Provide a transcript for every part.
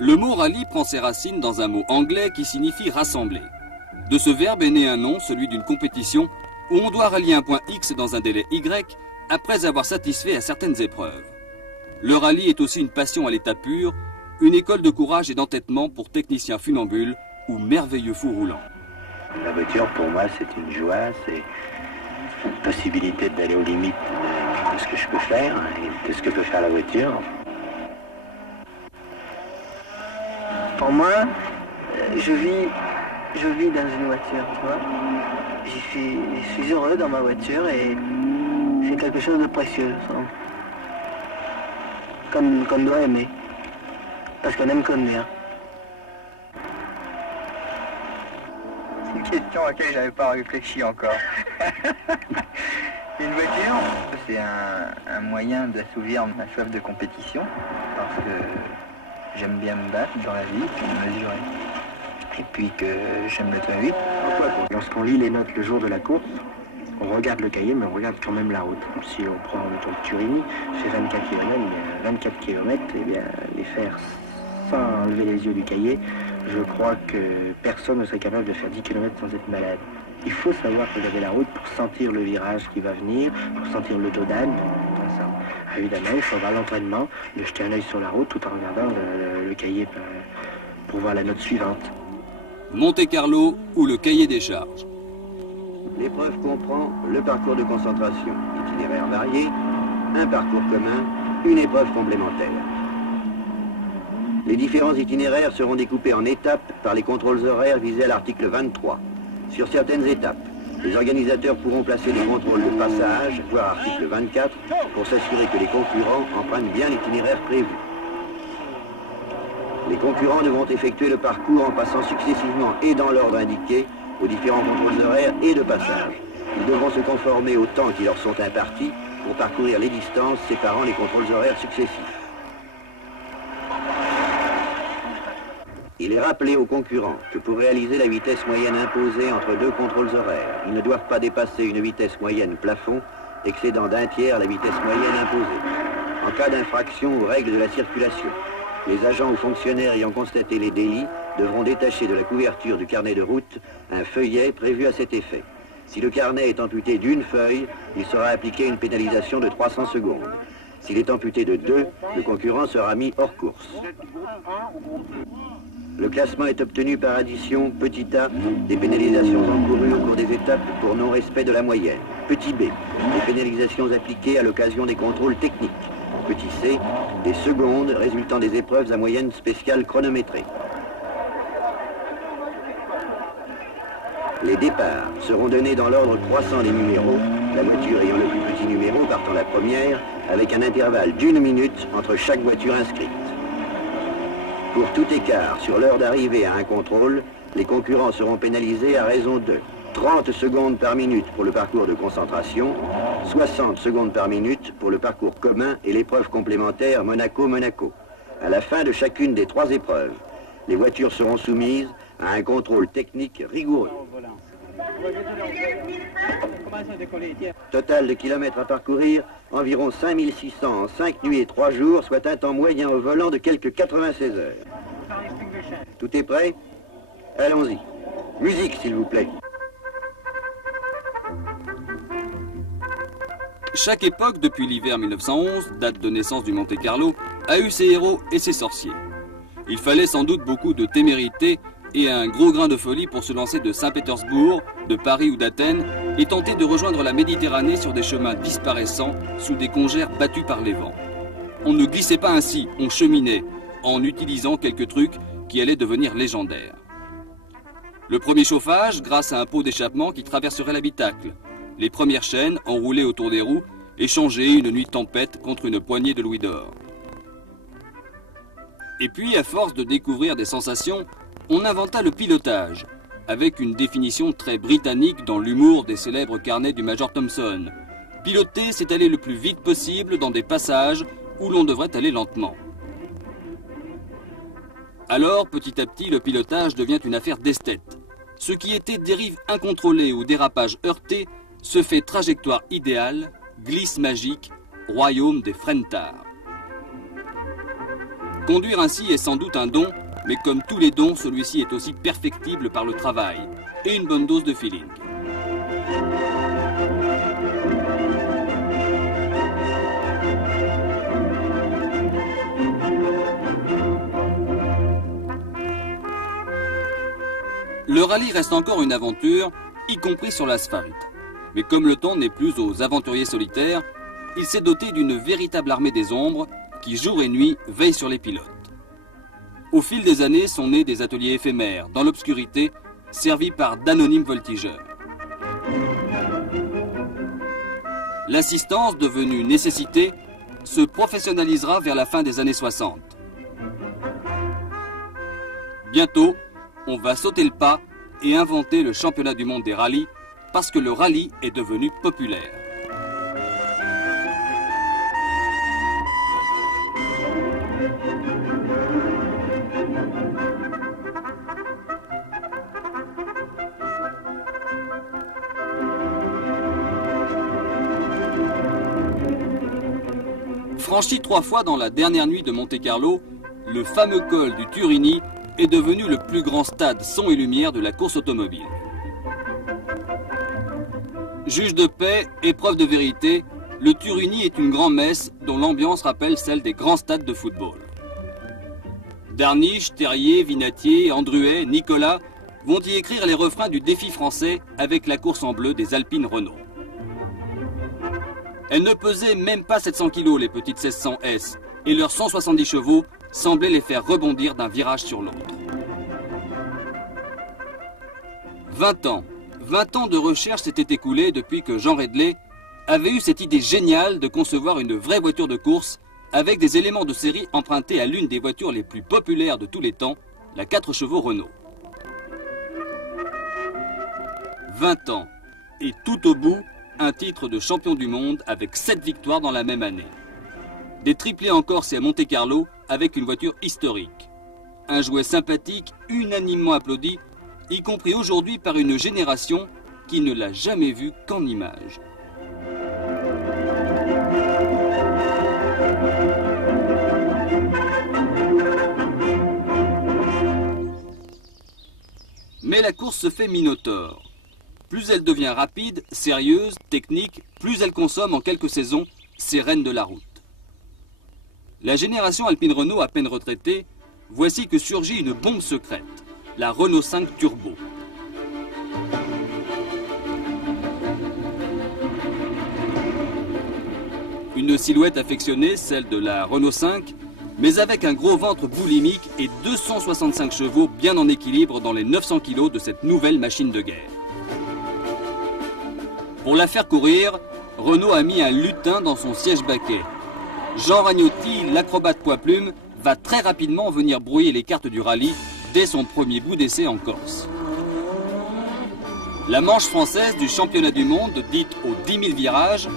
Le mot rallye prend ses racines dans un mot anglais qui signifie rassembler. De ce verbe est né un nom, celui d'une compétition, où on doit rallier un point X dans un délai Y après avoir satisfait à certaines épreuves. Le rallye est aussi une passion à l'état pur, une école de courage et d'entêtement pour techniciens funambules ou merveilleux fous roulants. La voiture, pour moi, c'est une joie, c'est une possibilité d'aller aux limites de ce que je peux faire et de ce que peut faire la voiture. Pour moi, je vis dans une voiture, tu vois. Je suis heureux dans ma voiture et c'est quelque chose de précieux, qu'on doit aimer, parce qu'on aime conduire. C'est une question à laquelle je n'avais pas réfléchi encore. Une voiture, c'est un moyen d'assouvir ma soif de compétition, parce que j'aime bien me battre dans la vie, puis me mesurer. Et puis que j'aime le très vite. Lorsqu'on lit les notes le jour de la course, on regarde le cahier, mais on regarde quand même la route. Si on prend le Tour de Turini, c'est 24 km, 24 km, et bien les faire sans enlever les yeux du cahier, je crois que personne ne serait capable de faire 10 km sans être malade. Il faut savoir regarder la route pour sentir le virage qui va venir, pour sentir le dos d'âne. Évidemment, il faut avoir l'entraînement de jeter un œil sur la route tout en regardant le cahier pour voir la note suivante. Monte-Carlo ou le cahier des charges. L'épreuve comprend le parcours de concentration, itinéraire varié, un parcours commun, une épreuve complémentaire. Les différents itinéraires seront découpés en étapes par les contrôles horaires visés à l'article 23. Sur certaines étapes, les organisateurs pourront placer des contrôles de passage, voire article 24, pour s'assurer que les concurrents empruntent bien l'itinéraire prévu. Les concurrents devront effectuer le parcours en passant successivement et dans l'ordre indiqué aux différents contrôles horaires et de passage. Ils devront se conformer au temps qui leur sont impartis pour parcourir les distances séparant les contrôles horaires successifs. Il est rappelé aux concurrents que pour réaliser la vitesse moyenne imposée entre deux contrôles horaires, ils ne doivent pas dépasser une vitesse moyenne plafond excédant d'un tiers la vitesse moyenne imposée. En cas d'infraction aux règles de la circulation, les agents ou fonctionnaires ayant constaté les délits devront détacher de la couverture du carnet de route un feuillet prévu à cet effet. Si le carnet est amputé d'une feuille, il sera appliqué une pénalisation de 300 secondes. S'il est amputé de 2, le concurrent sera mis hors course. Le classement est obtenu par addition, petit a, des pénalisations encourues au cours des étapes pour non-respect de la moyenne. Petit b, des pénalisations appliquées à l'occasion des contrôles techniques. Petit c, des secondes résultant des épreuves à moyenne spéciale chronométrée. Les départs seront donnés dans l'ordre croissant des numéros, la voiture ayant le plus petit numéro partant la première, avec un intervalle d'1 minute entre chaque voiture inscrite. Pour tout écart sur l'heure d'arrivée à un contrôle, les concurrents seront pénalisés à raison de 30 secondes par minute pour le parcours de concentration, 60 secondes par minute pour le parcours commun et l'épreuve complémentaire Monaco-Monaco. À la fin de chacune des 3 épreuves, les voitures seront soumises à un contrôle technique rigoureux. Total de kilomètres à parcourir, environ 5600 en 5 nuits et 3 jours, soit un temps moyen au volant de quelques 96 heures. Tout est prêt? Allons-y. Musique, s'il vous plaît. Chaque époque, depuis l'hiver 1911, date de naissance du Monte-Carlo, a eu ses héros et ses sorciers. Il fallait sans doute beaucoup de témérité et un gros grain de folie pour se lancer de Saint-Pétersbourg, de Paris ou d'Athènes et tenter de rejoindre la Méditerranée sur des chemins disparaissants sous des congères battus par les vents. On ne glissait pas ainsi, on cheminait, en utilisant quelques trucs qui allaient devenir légendaires. Le premier chauffage, grâce à un pot d'échappement qui traverserait l'habitacle. Les premières chaînes, enroulées autour des roues, échangées une nuit de tempête contre une poignée de louis d'or. Et puis, à force de découvrir des sensations, on inventa le pilotage, avec une définition très britannique dans l'humour des célèbres carnets du Major Thompson. Piloter, c'est aller le plus vite possible dans des passages où l'on devrait aller lentement. Alors, petit à petit, le pilotage devient une affaire d'esthète. Ce qui était dérive incontrôlée ou dérapage heurté se fait trajectoire idéale, glisse magique, royaume des Frentards. Conduire ainsi est sans doute un don, mais comme tous les dons, celui-ci est aussi perfectible par le travail et une bonne dose de feeling. Le rallye reste encore une aventure, y compris sur l'asphalte. Mais comme le temps n'est plus aux aventuriers solitaires, il s'est doté d'une véritable armée des ombres qui, jour et nuit, veille sur les pilotes. Au fil des années sont nés des ateliers éphémères, dans l'obscurité, servis par d'anonymes voltigeurs. L'assistance, devenue nécessité, se professionnalisera vers la fin des années 60. Bientôt, on va sauter le pas et inventer le championnat du monde des rallyes parce que le rallye est devenu populaire. Franchi 3 fois dans la dernière nuit de Monte-Carlo, le fameux col du Turini est devenu le plus grand stade son et lumière de la course automobile. Juge de paix, épreuve de vérité, le Turini est une grand-messe dont l'ambiance rappelle celle des grands stades de football. Darniche, Terrier, Vinatier, Andruet, Nicolas vont y écrire les refrains du défi français avec la course en bleu des Alpines Renault. Elles ne pesaient même pas 700 kg, les petites 1600 S, et leurs 170 chevaux semblaient les faire rebondir d'un virage sur l'autre. 20 ans de recherche s'étaient écoulés depuis que Jean Redley avait eu cette idée géniale de concevoir une vraie voiture de course avec des éléments de série empruntés à l'une des voitures les plus populaires de tous les temps, la 4 chevaux Renault. 20 ans, et tout au bout, un titre de champion du monde avec 7 victoires dans la même année. Des triplés en Corse et à Monte-Carlo avec une voiture historique. Un jouet sympathique, unanimement applaudi, y compris aujourd'hui par une génération qui ne l'a jamais vu qu'en images. Mais la course se fait minotaure. Plus elle devient rapide, sérieuse, technique, plus elle consomme en quelques saisons ses reines de la route. La génération Alpine Renault à peine retraitée, voici que surgit une bombe secrète, la Renault 5 Turbo. Une silhouette affectionnée, celle de la Renault 5, mais avec un gros ventre boulimique et 265 chevaux bien en équilibre dans les 900 kg de cette nouvelle machine de guerre. Pour la faire courir, Renault a mis un lutin dans son siège baquet. Jean Ragnotti, l'acrobate poids-plume, va très rapidement venir brouiller les cartes du rallye dès son premier bout d'essai en Corse. La manche française du championnat du monde, dite aux 10 000 virages,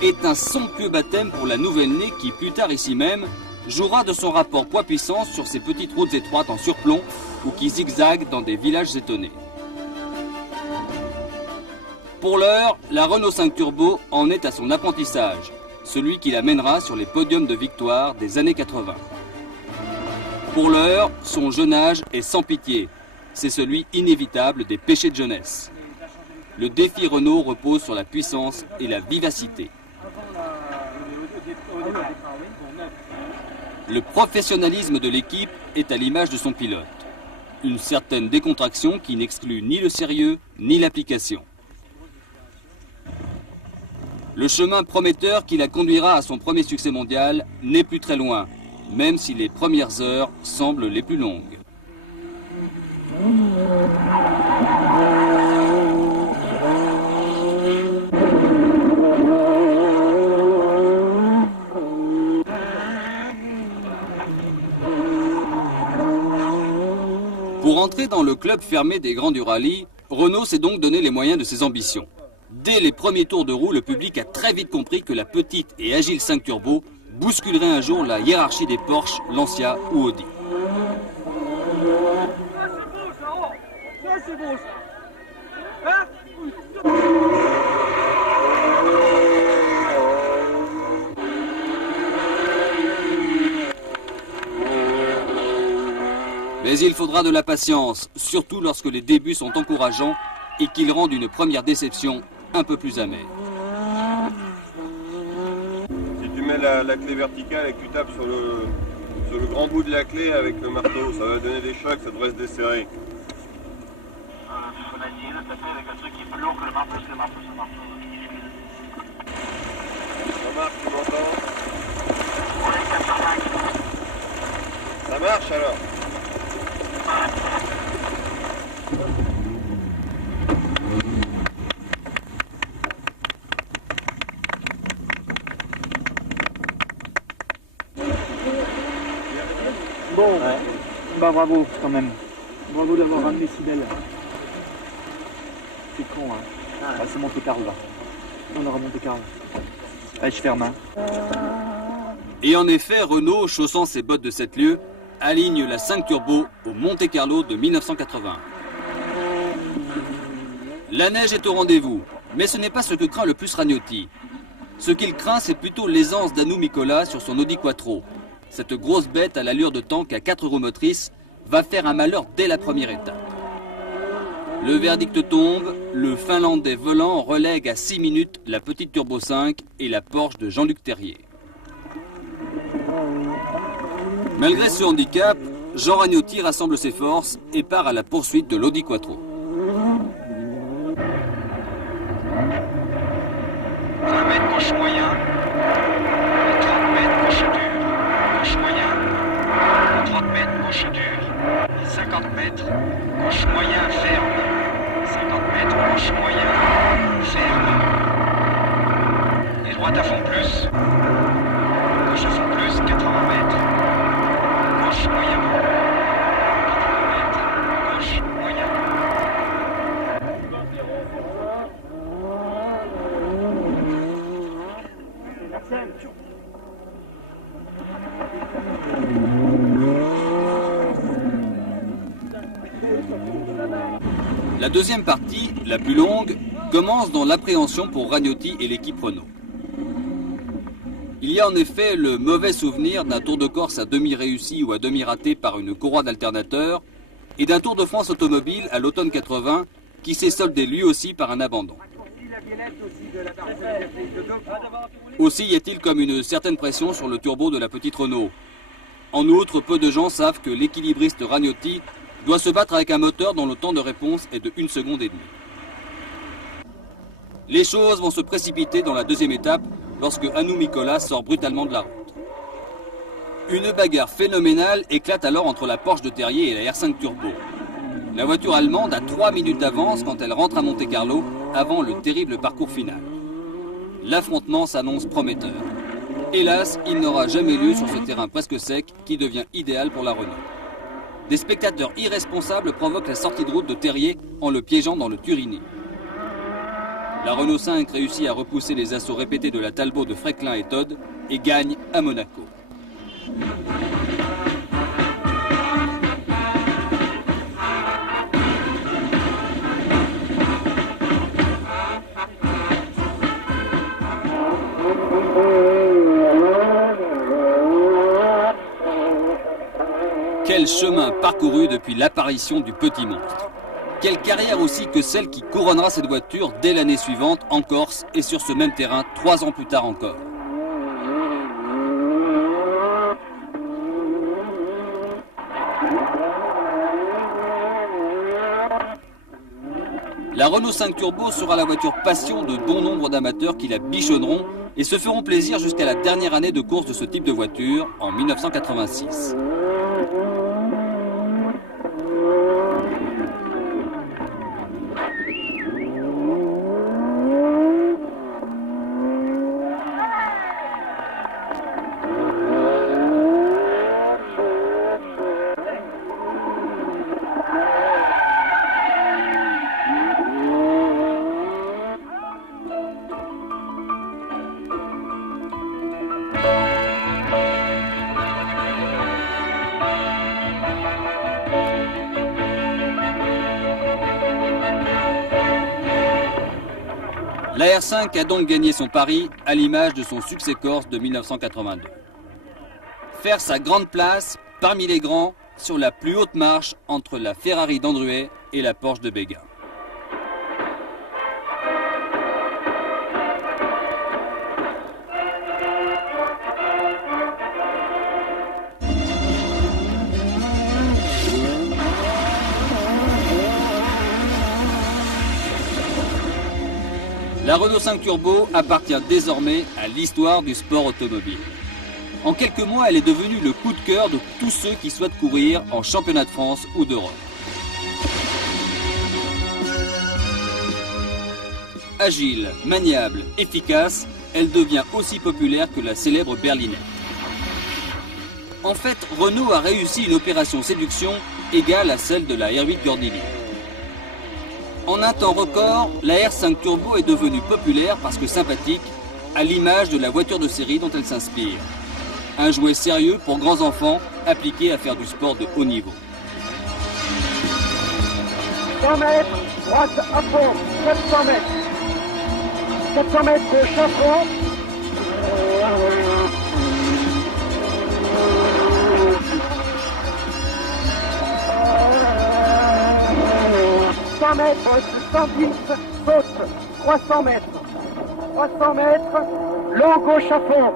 est un somptueux baptême pour la nouvelle-née qui, plus tard ici même, jouera de son rapport poids-puissance sur ces petites routes étroites en surplomb ou qui zigzaguent dans des villages étonnés. Pour l'heure, la Renault 5 Turbo en est à son apprentissage, celui qui l'amènera sur les podiums de victoire des années 80. Pour l'heure, son jeune âge est sans pitié. C'est celui inévitable des péchés de jeunesse. Le défi Renault repose sur la puissance et la vivacité. Le professionnalisme de l'équipe est à l'image de son pilote. Une certaine décontraction qui n'exclut ni le sérieux ni l'application. Le chemin prometteur qui la conduira à son premier succès mondial n'est plus très loin, même si les premières heures semblent les plus longues. Pour entrer dans le club fermé des grands du rallye, Renault s'est donc donné les moyens de ses ambitions. Dès les premiers tours de roue, le public a très vite compris que la petite et agile 5 Turbo bousculerait un jour la hiérarchie des Porsche, Lancia ou Audi. Mais il faudra de la patience, surtout lorsque les débuts sont encourageants et qu'ils rendent une première déception un peu plus amère. Si tu mets la clé verticale et que tu tapes sur le grand bout de la clé avec le marteau, ça va donner des chocs, ça devrait se desserrer. On a essayé de taper avec un truc qui est plus long que le marteau, parce que le marteau, c'est un marteau. Jean-Marc, tu m'entends? Ça marche alors? Bon, bah bravo quand même. Bravo d'avoir ramené si belle. C'est con, hein. Ah, c'est Monte Carlo là. On aura Monte Carlo. Allez, je ferme. Hein. Et en effet, Renault, chaussant ses bottes de 7 lieues, aligne la 5 Turbo au Monte Carlo de 1980. La neige est au rendez-vous, mais ce n'est pas ce que craint le plus Ragnotti. Ce qu'il craint, c'est plutôt l'aisance d'Hannu Mikkola sur son Audi Quattro. Cette grosse bête à l'allure de tank à 4 roues motrices va faire un malheur dès la première étape. Le verdict tombe, le Finlandais volant relègue à 6 minutes la petite Turbo 5 et la Porsche de Jean-Luc Terrier. Malgré ce handicap, Jean Ragnotti rassemble ses forces et part à la poursuite de l'Audi Quattro. 20 mètres gauche moyen, et 30 mètres gauche dur, gauche moyen, et 30 mètres gauche dur, et 50 mètres gauche moyen ferme, 50 mètres gauche moyen ferme, et droite à fond plus, gauche à fond plus, 80 mètres, gauche moyen, 80 mètres, gauche moyen. La deuxième partie, la plus longue, commence dans l'appréhension pour Ragnotti et l'équipe Renault. Il y a en effet le mauvais souvenir d'un Tour de Corse à demi réussi ou à demi raté par une courroie d'alternateur et d'un Tour de France automobile à l'automne 80 qui s'est soldé lui aussi par un abandon. Aussi y a-t-il comme une certaine pression sur le turbo de la petite Renault. En outre, peu de gens savent que l'équilibriste Ragnotti doit se battre avec un moteur dont le temps de réponse est de 1 seconde et demie. Les choses vont se précipiter dans la deuxième étape lorsque Hannu Mikkola sort brutalement de la route. Une bagarre phénoménale éclate alors entre la Porsche de Terrier et la R5 Turbo. La voiture allemande a 3 minutes d'avance quand elle rentre à Monte Carlo avant le terrible parcours final. L'affrontement s'annonce prometteur. Hélas, il n'aura jamais lieu sur ce terrain presque sec qui devient idéal pour la Renault. Des spectateurs irresponsables provoquent la sortie de route de Terrier en le piégeant dans le Turini. La Renault 5 réussit à repousser les assauts répétés de la Talbot de Fréquelin et Todd et gagne à Monaco. Quel chemin parcouru depuis l'apparition du petit monstre. Quelle carrière aussi que celle qui couronnera cette voiture dès l'année suivante en Corse et sur ce même terrain 3 ans plus tard encore. La Renault 5 Turbo sera la voiture passion de bon nombre d'amateurs qui la bichonneront et se feront plaisir jusqu'à la dernière année de course de ce type de voiture en 1986. La R5 a donc gagné son pari à l'image de son succès corse de 1982. Faire sa grande place parmi les grands, sur la plus haute marche entre la Ferrari d'Andruet et la Porsche de Béguin. La Renault 5 Turbo appartient désormais à l'histoire du sport automobile. En quelques mois, elle est devenue le coup de cœur de tous ceux qui souhaitent courir en championnat de France ou d'Europe. Agile, maniable, efficace, elle devient aussi populaire que la célèbre berlinette. En fait, Renault a réussi une opération séduction égale à celle de la R8 Gordini. En un temps record, la R5 Turbo est devenue populaire parce que sympathique, à l'image de la voiture de série dont elle s'inspire. Un jouet sérieux pour grands enfants appliqué à faire du sport de haut niveau. 100 mètres, droite à fond, 400 mètres. 400 mètres gauche à fond. 100 mètres, 110, saute, 300 mètres. 300 mètres, long gauche à fond.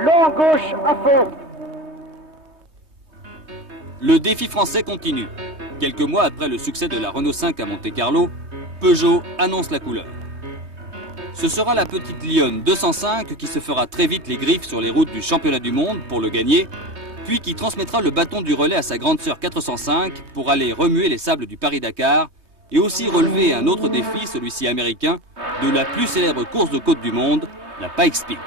Long gauche à fond. Le défi français continue. Quelques mois après le succès de la Renault 5 à Monte-Carlo, Peugeot annonce la couleur. Ce sera la petite Lionne 205 qui se fera très vite les griffes sur les routes du championnat du monde pour le gagner, puis qui transmettra le bâton du relais à sa grande sœur 405 pour aller remuer les sables du Paris-Dakar et aussi relever un autre défi, celui-ci américain, de la plus célèbre course de côte du monde, la Pikes Peak.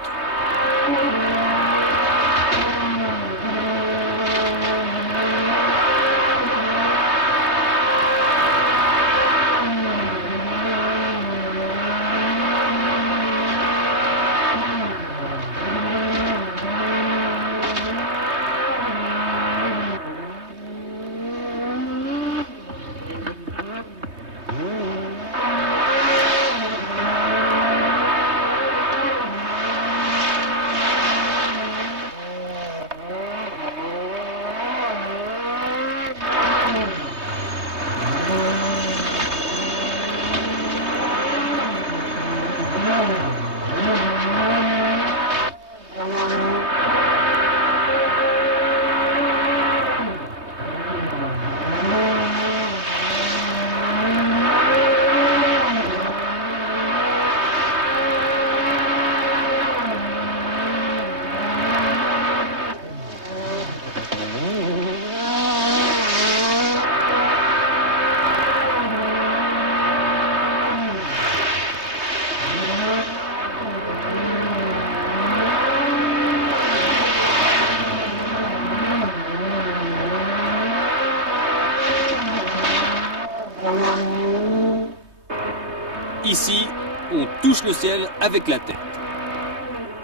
Ici, on touche le ciel avec la tête.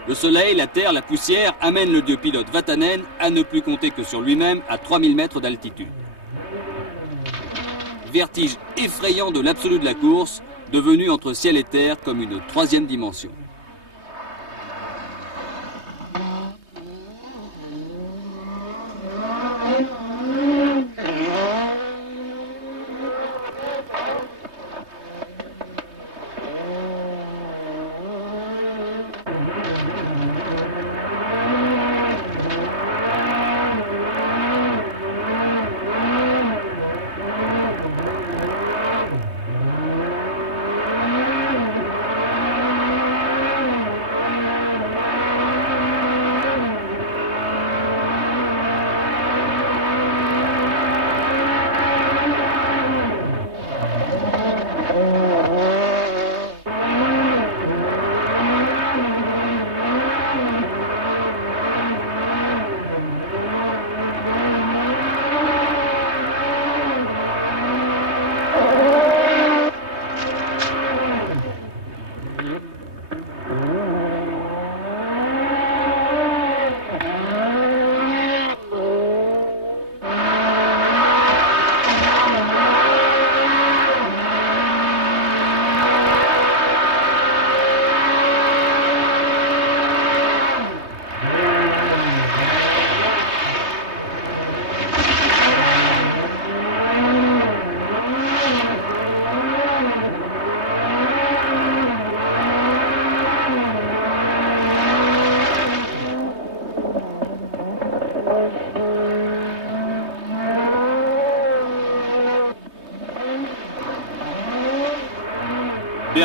Le soleil, la terre, la poussière amènent le dieu pilote Vatanen à ne plus compter que sur lui-même à 3000 mètres d'altitude. Vertige effrayant de l'absolu de la course, devenu entre ciel et terre comme une troisième dimension.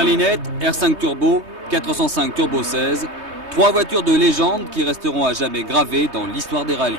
berlinette, R5 Turbo, 405 Turbo 16, 3 voitures de légende qui resteront à jamais gravées dans l'histoire des rallyes.